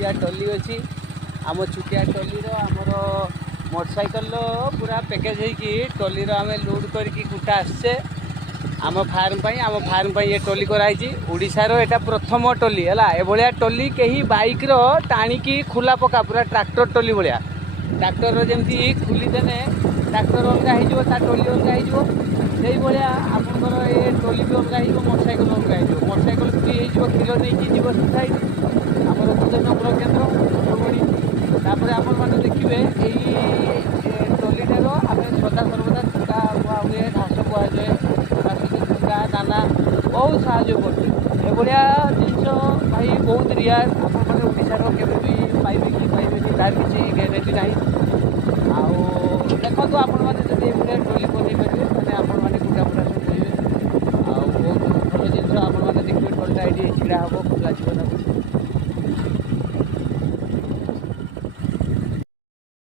छुटिया टली अच्छी आम छुटिया टली आमर मोटरसाइकल पूरा पैकेज होगी टली आम लोड करके गुटा आसचे आम फार्म ये टली कराई ओडिशार एटा प्रथम टली है एभलिया टली कहीं बाइक टाणिकी खुला पका पूरा ट्रैक्टर टली भाया ट्रैक्टर जमी खुलीदेने ट्रैक्टर अलग हो टली अलग हो आपंकर ये टली भी अलग हो मोटरसाइकल अलग हो मोटरसाइकल फ्री हो क्षीर नहीं जीव सुधाई आम दूध संग्रह केन्द्र तापर आपण मैंने देखिए यही टलीटार आम सदा सर्वदा चुका बुआ हुए घास बुआए चुका दाना बहुत साहय करा जिन भाई बहुत रियार आपने ओडार के पाइबे कि पाइबे तार किसी ग्यारेंटी ना देखो आपण मैंने जब ये टोली बन पारे आपण मैंने गुटा फुटा सब कहे बहुत भल जिन आप देखिए टोलटा ये छिड़ा हम खोला जीवन